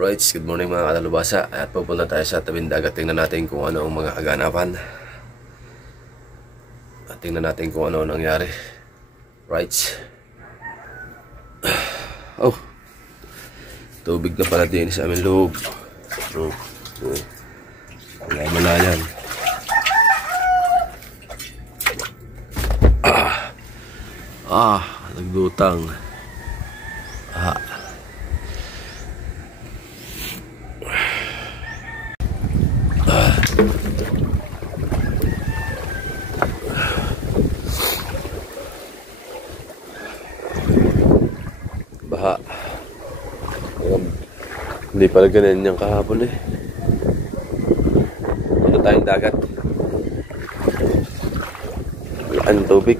Right, good morning mga katalubasa. At pupunta tayo sa tabing dagat. Tingnan natin kung ano ang mga kaganapan. At tingnan natin kung ano ang nangyari. Right. Oh, tubig na pala din sa aming loob. Wala yan. Nagdutang. Baha. Hindi pala ganyan yung kahapon eh. Ito tayong dagat. Laan tubig.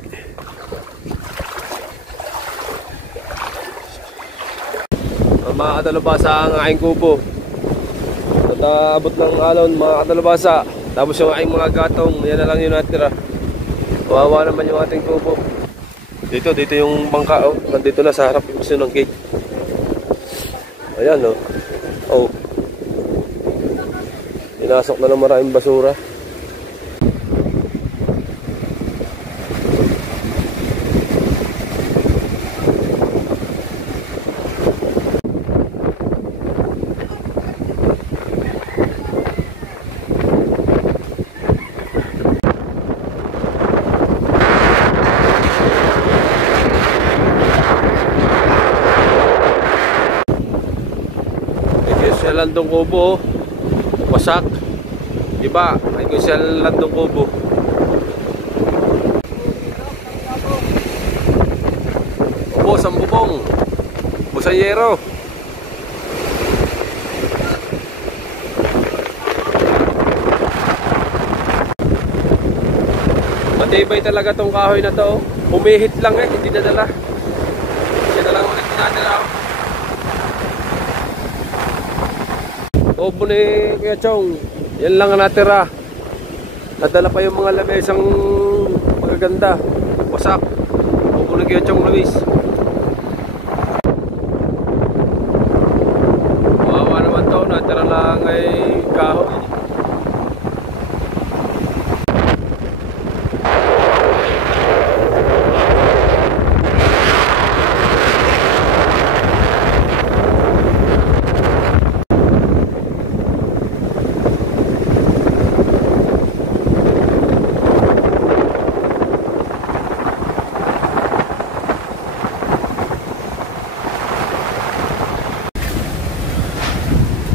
Mga katalubasa ang aking kubo. Nataabot ng alon mga katalubasa. Tapos yung aking mga gatong, yan na lang yung natira. Kawawa naman yung ating kubo. Dito yung bangka, oh. Nandito na sa harap yung gusto ng gate. Ayan, oh. Oh. Pinasok na ng maraming basura. Landong kubo, wasak. Diba? Ay ko siya landong kubo. Ubos ang bubong. Busayero. Matibay talaga tong kahoy na to. Humihit lang eh, hindi nadala. Siya na lang ulit nadala. Obo ni Kuya Chong, yan lang ang natira. Nadala pa yung mga lamesang magaganda. Wasak. Obo ni Kuya Chong Luis. Wawa naman to, natira lang ay kahoy.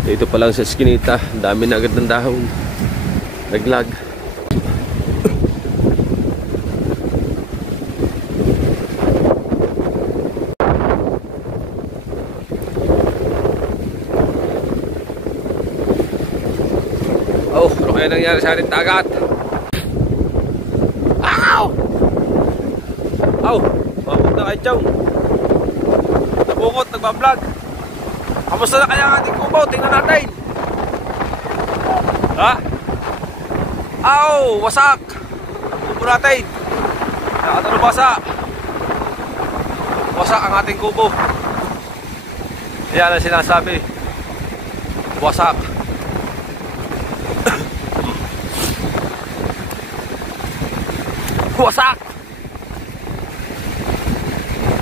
Ito pa lang sa eskinita, dami na agad ng dahon. Naglag. Oh, ano kaya nangyari sa ating dagat? Ow! Ow! Mabuk na kay Chong. Nabungot, nagbablog. Kamusta na kaya ang ating kubo? Tingnan natin. Ha? Aw! Wasak! Kubo natin. Nakatalubasa. Wasak ang ating kubo. Yan ang sinasabi. Wasak. Wasak!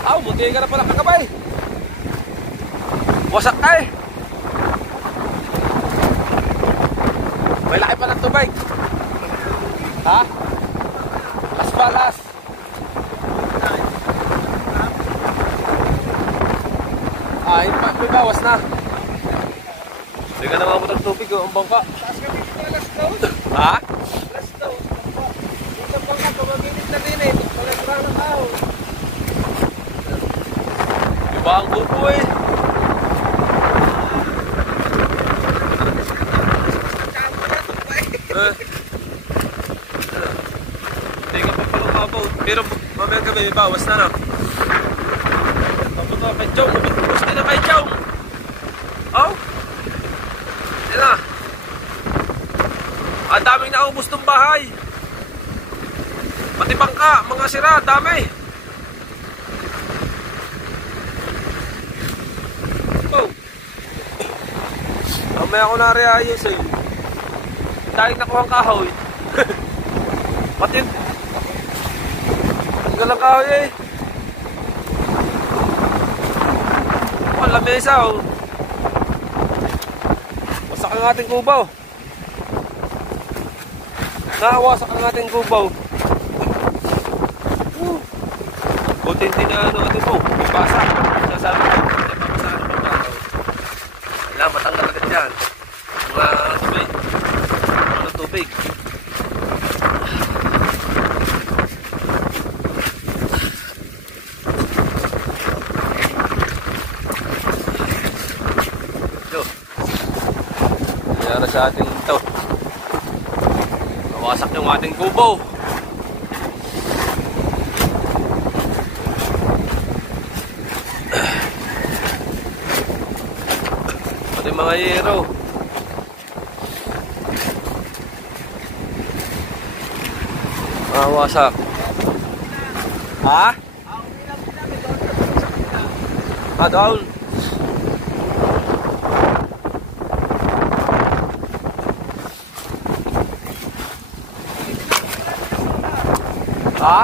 Aw! Munti ka na pala kagabay. Wasak na eh. May laki pa ng tubig. Ha? Las balas. May bawas na. Hindi ka na mamot ng tubig o ang bangka. Ha? Las daw. Ang bangka pamaginit na rin eh. Palagrang ng tao. Diba ang kubo eh. Hindi ka pa palang mabaw. Pero mamayang gabi may bawas na na. Papunta ka kay Chong. Gusto na kay Chong. Oh? Yan na. Ang daming naubos ng bahay. Pati bangka, mga sira, dami. Oh. Mamaya ko na reayos eh. Dahil nakuha ang kahoy. Patid. Ang galang kahoy eh. Ang lamesa oh. Wasak ang ating kubaw. Nahawasak ang ating kubaw. Buti hindi na ano ito po. Basa. Sasabi ko. Wala, matanggal agad yan. Mga tubig. Ano tubig? Ito. Nangyari sa ating ito. Nawasak yung ating kubo. Pati mga yero. Wasak. Ha? Down. Ha?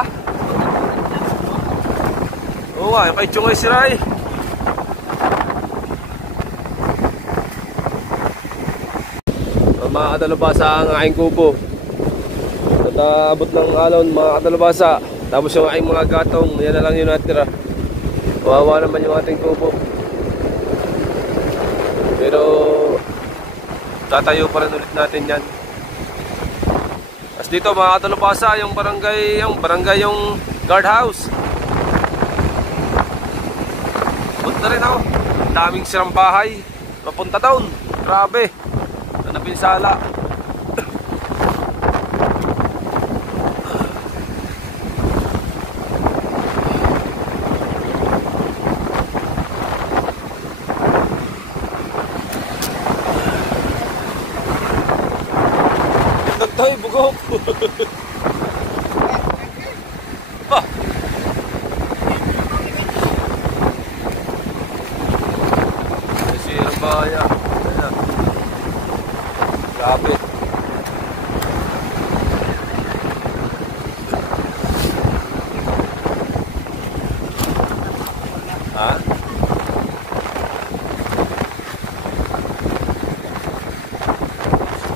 Oo nga, yung kay Chong ay siray. Mga katalabasa ang aking kubo. Abot ng alon mga katalabasa. Tapos yung aking mga gatong, yan na lang yung natira. Kawawa naman yung ating kubo. Pero tatayo pa rin ulit natin yan. Tapos dito mga katalabasa, yung barangay yung guardhouse. Punta rin ako. Daming sirang bahay. Papunta down. Grabe. Napinsala. Nagtoy, bugok. Ah. Sirang bahaya. Grabe. Ha?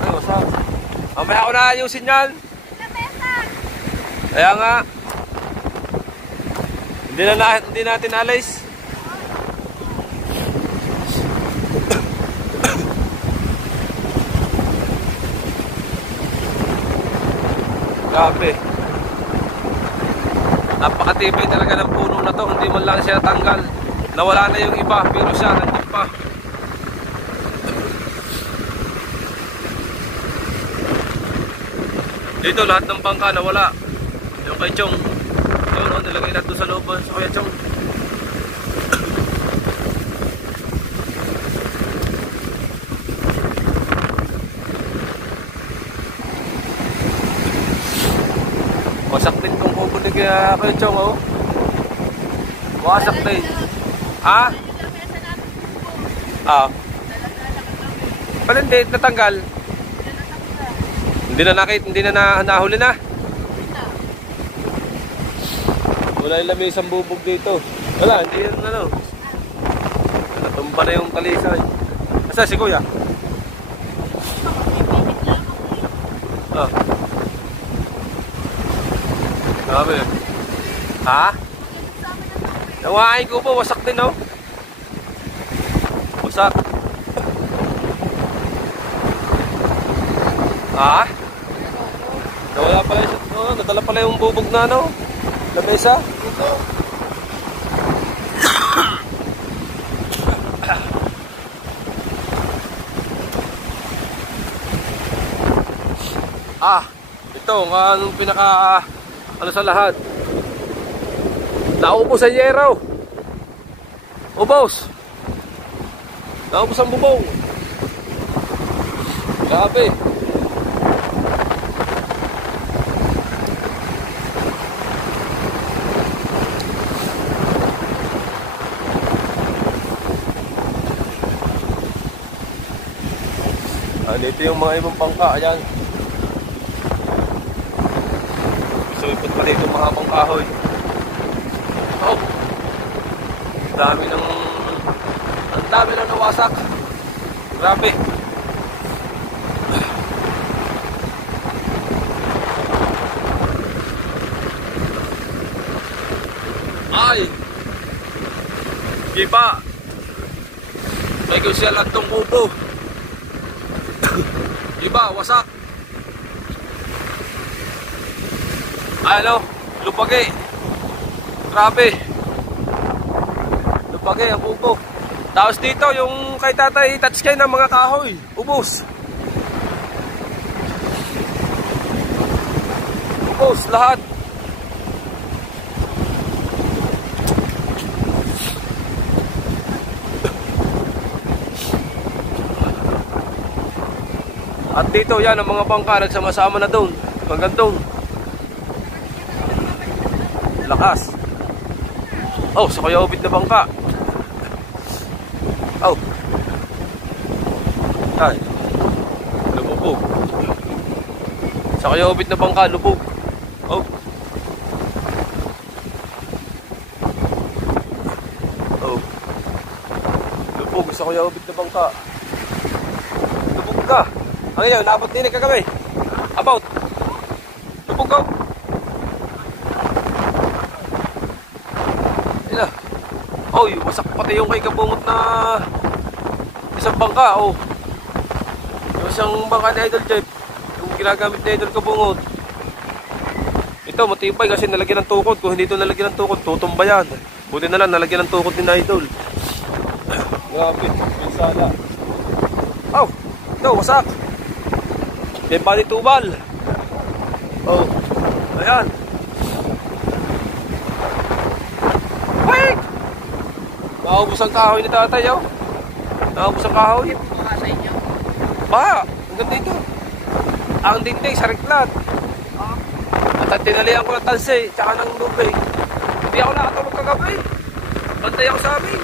Ay, wasa. Mamaya ako na ayusin yan. Kaya nga. Hindi natin alis. Grabe. Napakatibay talaga ng puno na to. Hindi man lang siya natanggal. Nawala na yung iba pero siya nandiyan pa. Dito lahat ng bangka nawala. Yung kay Chong. Yun, nilagay na doon sa loob sa Kuya Chong. Wasak din kung pupunig kaya Chong oh. Wasak din. Ha? Ah. Paano hindi natanggal? Hindi na nahuli na. Wala yung lamay isang bubog dito. Wala, hindi yan ano. Natumba na yung kalisay. Asa si Kuya? Ah. Grabe. Ha? Nawain ko po, wasak din oh. Wasak. Ha? Nawala pala yung, nadala pala yung bubog na ano. Lamesa. Ito. Ito, anong pinaka ano sa lahat. Naupo sa yero. Ubos. Naubos ang bubong. Grabe. Dito yung mga ibang bangka. Ayan. Sumipot pa dito mga kahoy. Oh! Ang dami ng nawasak. Grabe. Ay! Giba! May kusya lang itong kubo. Giba, wasak. Ano? Lupagi. Grabe. Lupagi ang kubo. Tapos dito yung kay tatay touchscreen ng mga kahoy. Ubos. Ubos lahat. At dito yan ang mga bangka nagsama-sama na doon. Hanggang doon. Lakas. Oh, sa Kuya Obit na bangka. Oh. Ay. Lubog. Sa Kuya Obit na bangka, lubog. Oh. Oh. Lubog sa Kuya Obit na bangka. Lubog ka. Ano yun? Naabot din kagabi. About. Lubog ka. Ila. Oh, wasak pati yung kay kabungot na isang bangka. Oh. Yung isang bangka ni Idol Jeff. Yung ginagamit ni Idol kabungot. Ito, matibay kasi nalagyan ng tukod. Kung hindi ito nalagyan ng tukod, tutumba yan. Buti na lang, nalagyan ng tukod ni Idol. Grabe, pinsala. Oh, ito, wasak. Yan ba ni Tubal? Oh, ayan. Wait! Maubos ang kahoy ni tatay, oh. Maubos ang kahoy. Ba, hanggang dito. Ang dinding, sariklat. At tinalihan ko ng tansi, tsaka ng lubay. Hindi ako nakatulog kagabi. Bantay ako sa amin.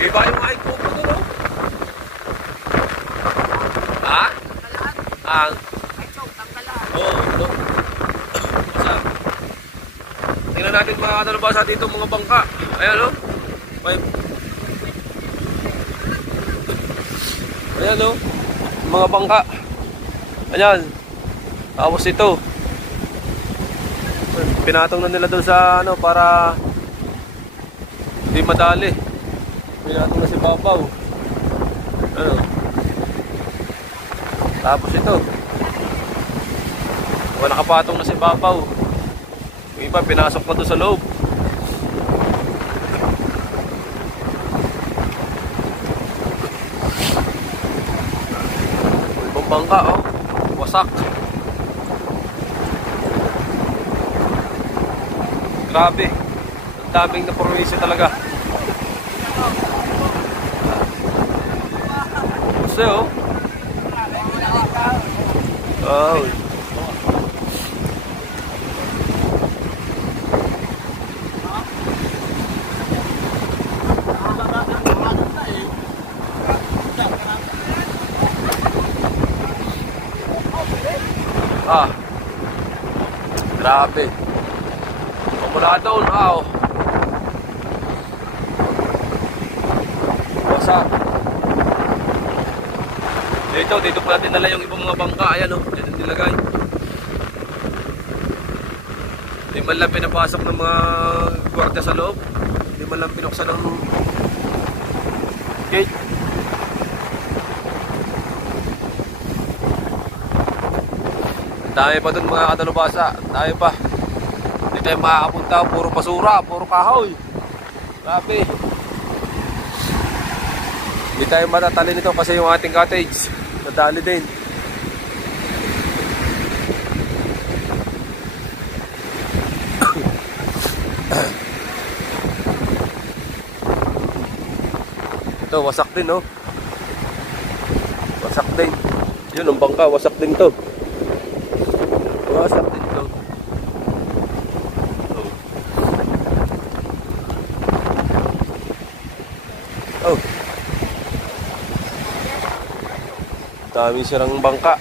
Iba yung aking kubo doon, oh. Ha? Ang? Oo, ito. Tingnan natin mga katalabasa dito, mga bangka. Ayan, oh. Ayan, oh. Mga bangka. Ayan. Tapos ito. Pinatong na nila doon sa ano para hindi madali. Pinatong na si Babaw. Ano? Tapos ito. Nakapatong na si Babaw. Yung iba pinasok na doon sa loob. Ibang bangka, oh. Wasak. Grabe. Ang daming naporwisyo talaga. Kasi, oh. Oh. Ah. Grabe. Mula doon, oh. Wasak. Dito pa natin nala yung ibang mga bangka. Ayan, oh. Diyan nilagay. Hindi man lang pinapasok ng mga gwardiya sa loob. Hindi man lang pinuksan ng gate. Dami pa dun mga katalubasa. Dami pa. Hindi tayo makakapunta. Puro basura, puro kahoy. Grabe. Hindi tayo matatali nito kasi yung ating cottage nadali din. Ito, wasak din, no? Wasak din. Yun, ang bangka, wasak din to. Wasak din to. Oh. Oh. Daming sirang bangka.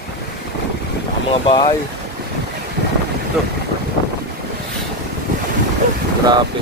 Ang mga bahay. Ito. Grabe.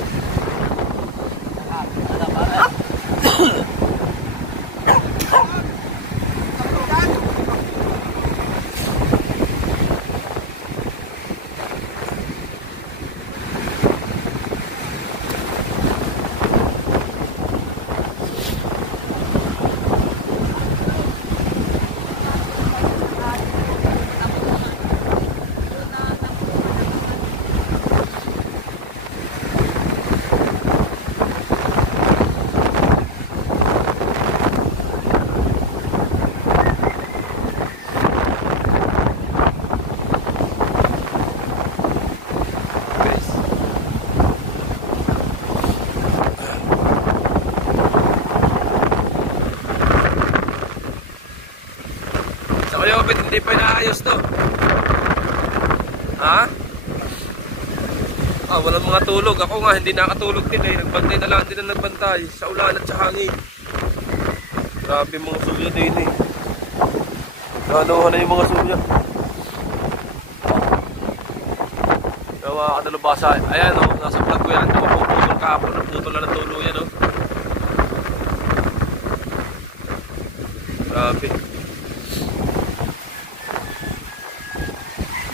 Hindi pa inaayos to. Ha? Walang mga tulog. Ako nga hindi nakatulog din eh. Nagbantay na lang din ang nagbantay sa ulan at sa hangin. Grabe mga sulya din eh. Nanuhan na yung mga sulya. Yung mga kadalubasa. Ayan o, nasa vlog ko yan. Napuputol kahapon. Naputol na ng tulo yan o. Grabe.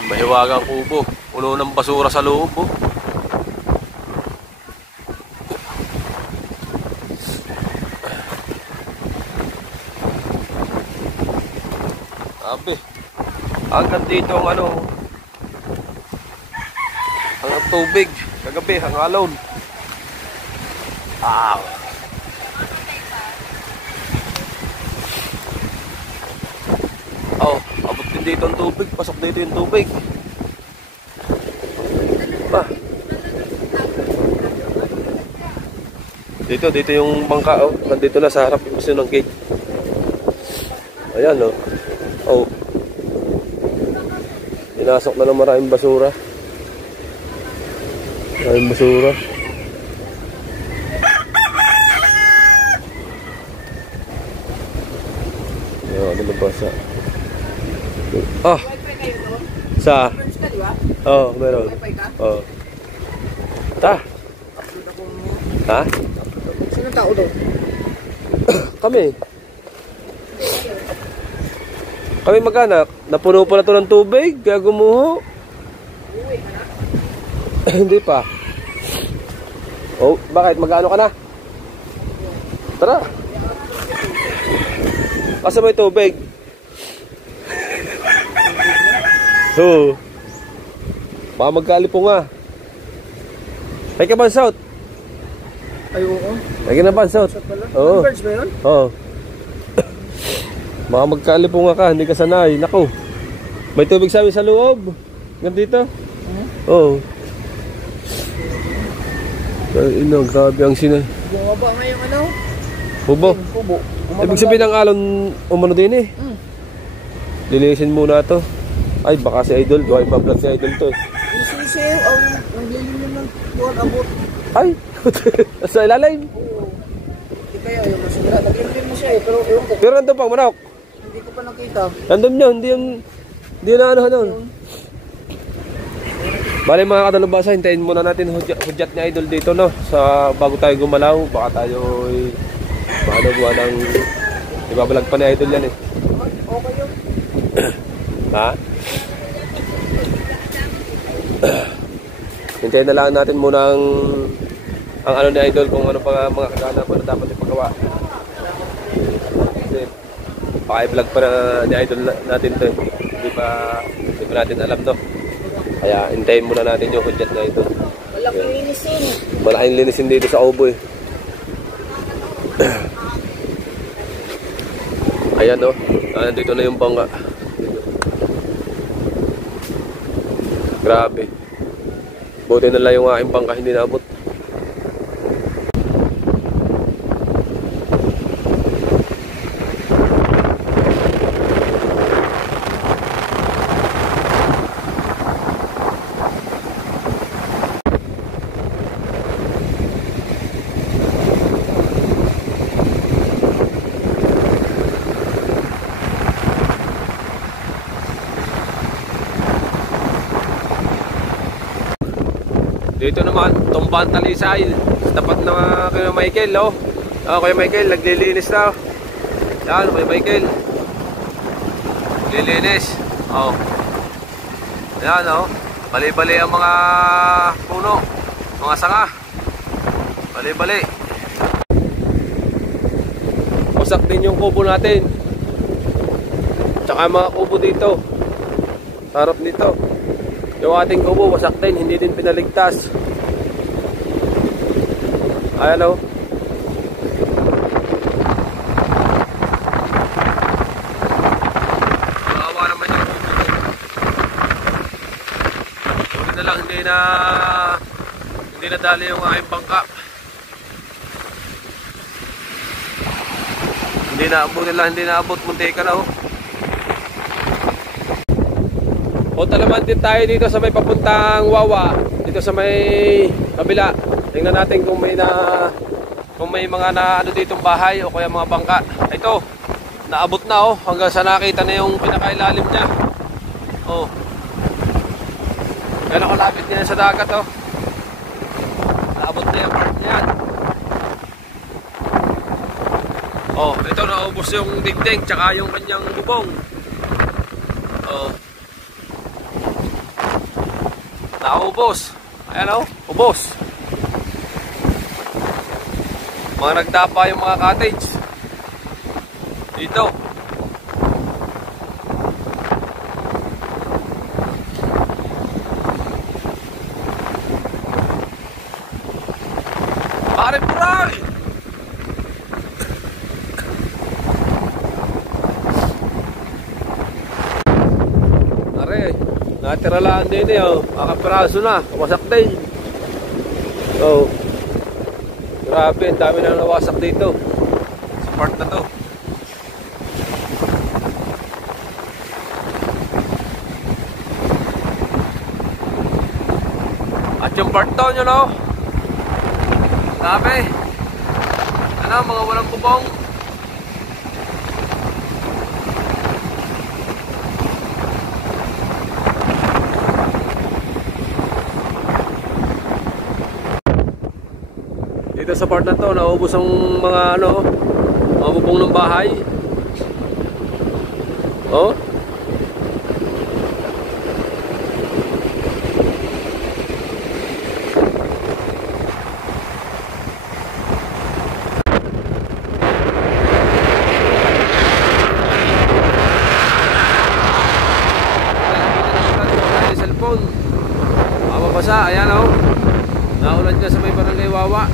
Mahiwagang kubo. Puno ng basura sa loob oh. Grabe. Hanggang dito ang ano. Ang tubig. Kagabi, ang alon. Abot din dito ang tubig. Pasok dito yung tubig. Dito yung bangka oh. Nandito na sa harap yung ng gate. Ayan oh. Pinasok na ng maraming basura. Maraming basura. Ano nabasa? Sa? Meron. Ha? Sino tao doon? Kami mag-anak. Napuno pa na ito ng tubig. Kaya gumuho. Hindi pa. Bakit? Mag-ano ka na? Tara. Asa may tubig? Baka magkalipo nga. Ay ka ba south? Ay, oo. Ay ka na ba south? Oo. Birds ba yun? Oo. Baka magkalipo nga ka. Hindi ka sanay. Naku. May tubig sa amin sa loob. Gandito? Oo. Grabe ang sinay. Bumaba nga yung ano? Hubo? Hubo. Ibig sabihin ng alon umano din eh. Lilisin muna to. Ay baka si Idol. Baka ipa-vlog si Idol to eh. Sisiw. Naglilimin ng buwan abot. Ay! Sa ilalim? Oo. Hindi kaya yung masira. Naglilimin mo siya eh. Pero ewan ko. Pero nandun pang manok. Hindi ko pa nakita. Nandun yun. Hindi na ano. Bale mga kadalubasa, hintayin muna natin hudyat ni Idol dito no. Bago tayo gumalaw. Baka tayo buwan ng ibabalag pa ni Idol yan eh. Okay yun. Ha? Hintayin na lang natin muna ang ano ni Idol kung ano pa mga kaganapan na dapat ipagawa. Kasi baka i-vlog pa na ni Idol natin to. Hindi pa natin alam to. Kaya hintayin muna natin yung hudyat na ito. Malaking linisin. Malaking linisin dito sa Obo eh. Ayan o. Nandito na yung bangka. Grabe. Buti na lang yung aking bangka hindi naabot. Dito naman, Tumbahan Talisay. Tapat na Kuya Michael, oh. Kuya Michael, naglilinis na. Yan, Kuya Michael. Naglilinis. Oh. Yan, oh. Bali-bali ang mga puno, mga sanga. Bali-bali. Wasak din yung kubo natin. Tsaka mga kubo dito. Harap dito. Yung ating kubo, wasak din. Hindi din pinaligtas. Ayan, oh. Kawawa naman yung kubo. Buti na lang hindi na dali yung aking bangka. Hindi na abot, muntika na, oh. Punta naman din tayo dito sa may papuntang Wawa, dito sa may kabila. Tingnan natin kung may mga ano ditong bahay o kaya mga bangka. Ito, naabot na, oh, hanggang sa nakita na yung pinakailalim niya. Oh. Gano'ng kalapit niya sa dagat, oh. Naabot na yung part niyan. Oh, ito naubos yung dingding tsaka yung kanyang bubong. Oh. Naubos. Ayan, oh, ubos. Mga nagtapa yung mga cottage dito. Pare puray! Natira lang din eh, oh. Makapiraso na, wasak din. So, grabe, ang dami na nawasak dito sa part na to. At yung part to nyo, no? Dami. Ano, mga walang bubong. Dito sa part na to, naubos ang mga ano, mga bubong ng bahay. Oh. Cellphone. Mababasa, ayan, oh. Naulan ka sa may barangay Wawa.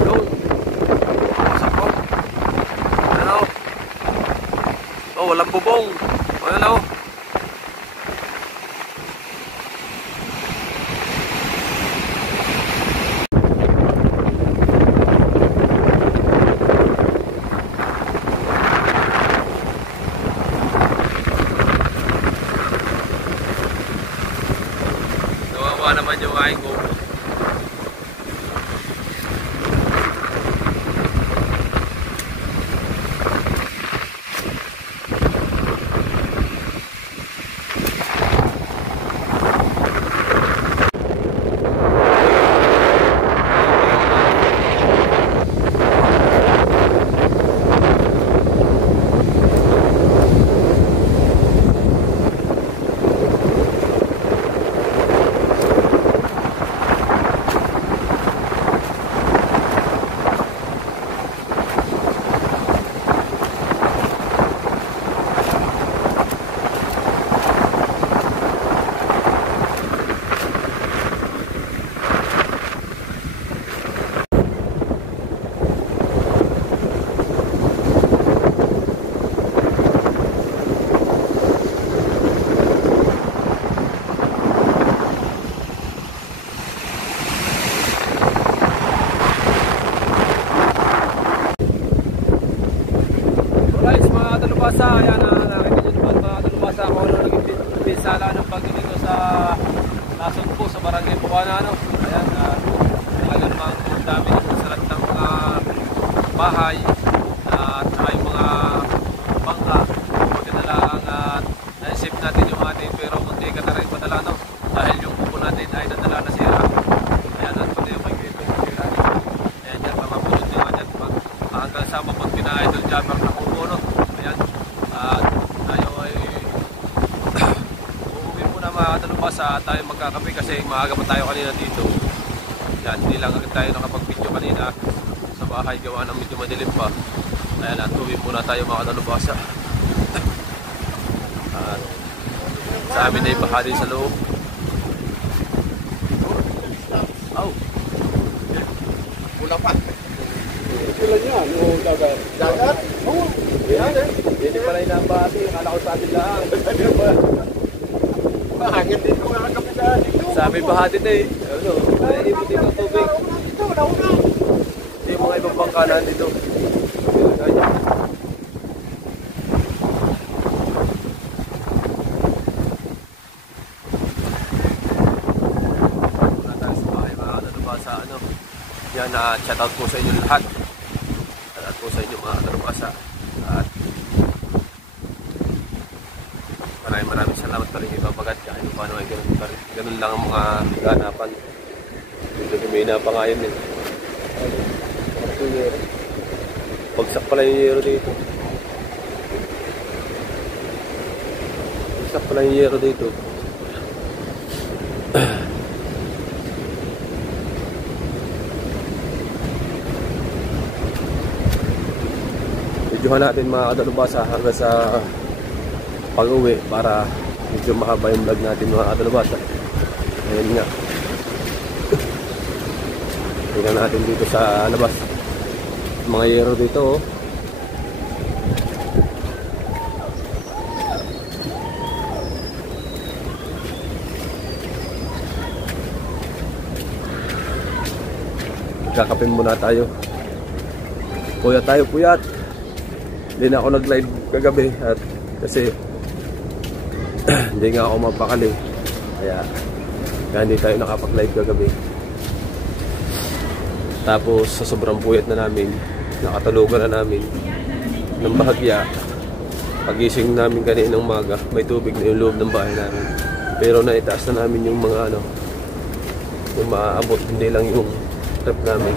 Yung sakop. Ano? Oh, walang bubong. Ano? Naman yung aking kubo. Dalubhasa, ayan na nakikita nyo naman mga Dalubhasa kung ano naging pinsala ng pagdating ko sa Lason po sa barangay Bukana, ano. Ayan, talaga namang dami ng salat ng mga bahay at saka yung mga bangka, buti na lang mga talubasa tayo magkakape kasi maaga pa tayo kanina dito. Yan, hindi lang agad tayo nakapag-video kanina sa bahay gawa ng medyo madilim pa. Kaya natuwi muna tayo mga talubasa. At sa amin ay baha din sa loob. Oh. Wala pa. Ito yan, yung dagat. Dagat? Oo. Yan eh. Hindi pala inabati, akala ko sa atin lang. Mahangin din ko mga kapitan. Sabi baha din eh. Ano, nainipot din ang tubig. Ito, nauna. Yung mga ibang bangkalan dito. Yan, shoutout po sa inyo lahat. Shoutout po sa inyo mga kalubasa. At maraming salamat pa rin kay Papagat. Kahit paano ay ganun lang ang mga ganapan. Dito kumina pa nga yun eh. Bagsak pala yung yero dito. Bagsak pala yung yero dito. Videohan natin mga kadalubasa hanggang sa pag-uwi para medyo mahaba yung vlog natin mga kadalubasa. Ayun nga. Tingnan natin dito sa labas. Mga yero dito oh. Kakapin muna tayo. Puyat tayo, puyat. Hindi na ako nag-live kagabi at kasi hindi nga ako mapakali. Kaya hindi tayo nakapag-live kagabi. Tapos sa sobrang puyat na namin, nakatulugan na namin ng bahagya. Pagising namin kaninang umaga, may tubig na yung loob ng bahay namin. Pero naitaas na namin yung mga yung maaabot, hindi lang yung trip namin.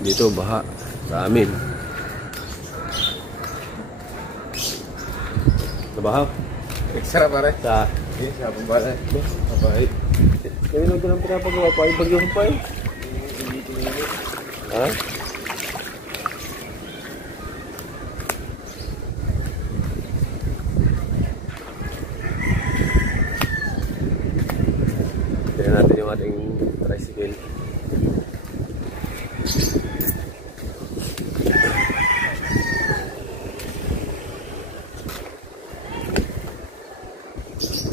Dito baha sa amin. Nabaha? Extra pare. Sa Yes, habang bala. Abay. Kaya lang din ang pinapagawa pa. Yung bagyo pa eh. Ha? Tignan natin yung ating tricycle.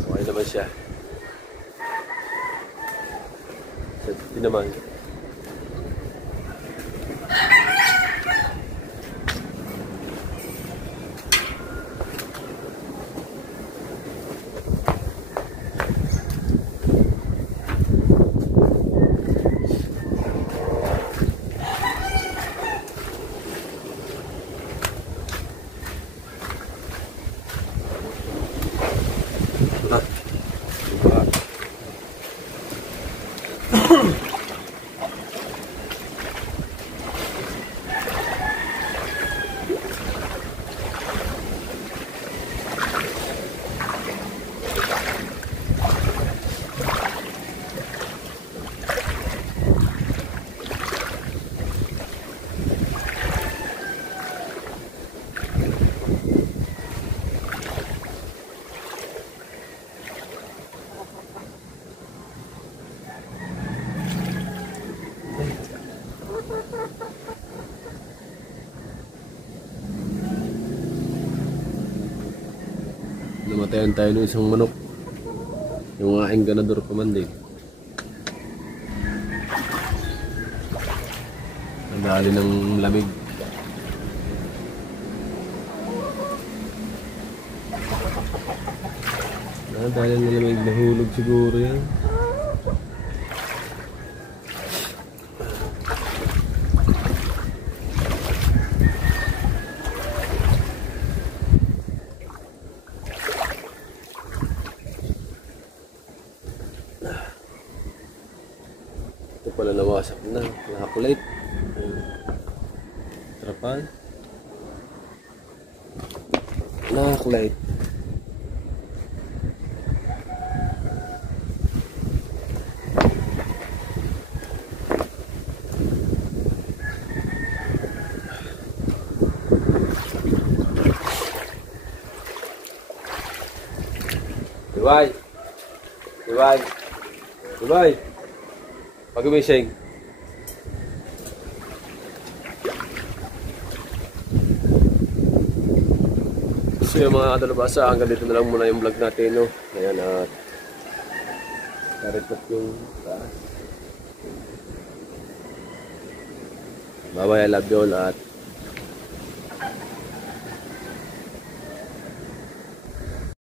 Okay naman siya. Safety naman. Namatayan tayo ng isang manok. Yung aking ganador pa man din. Nadali ng lamig. Nadali ng lamig. Nahulog siguro yan. Ito pala nawasak na. Nakakulate. Trapal. Nakakulate. Diway! Diway! Diway! Pag-umising. So yung mga kadalabasa, hanggang dito na lang muna yung vlog natin, no? Ayan, at karit yung taas. Bye bye, I love you all at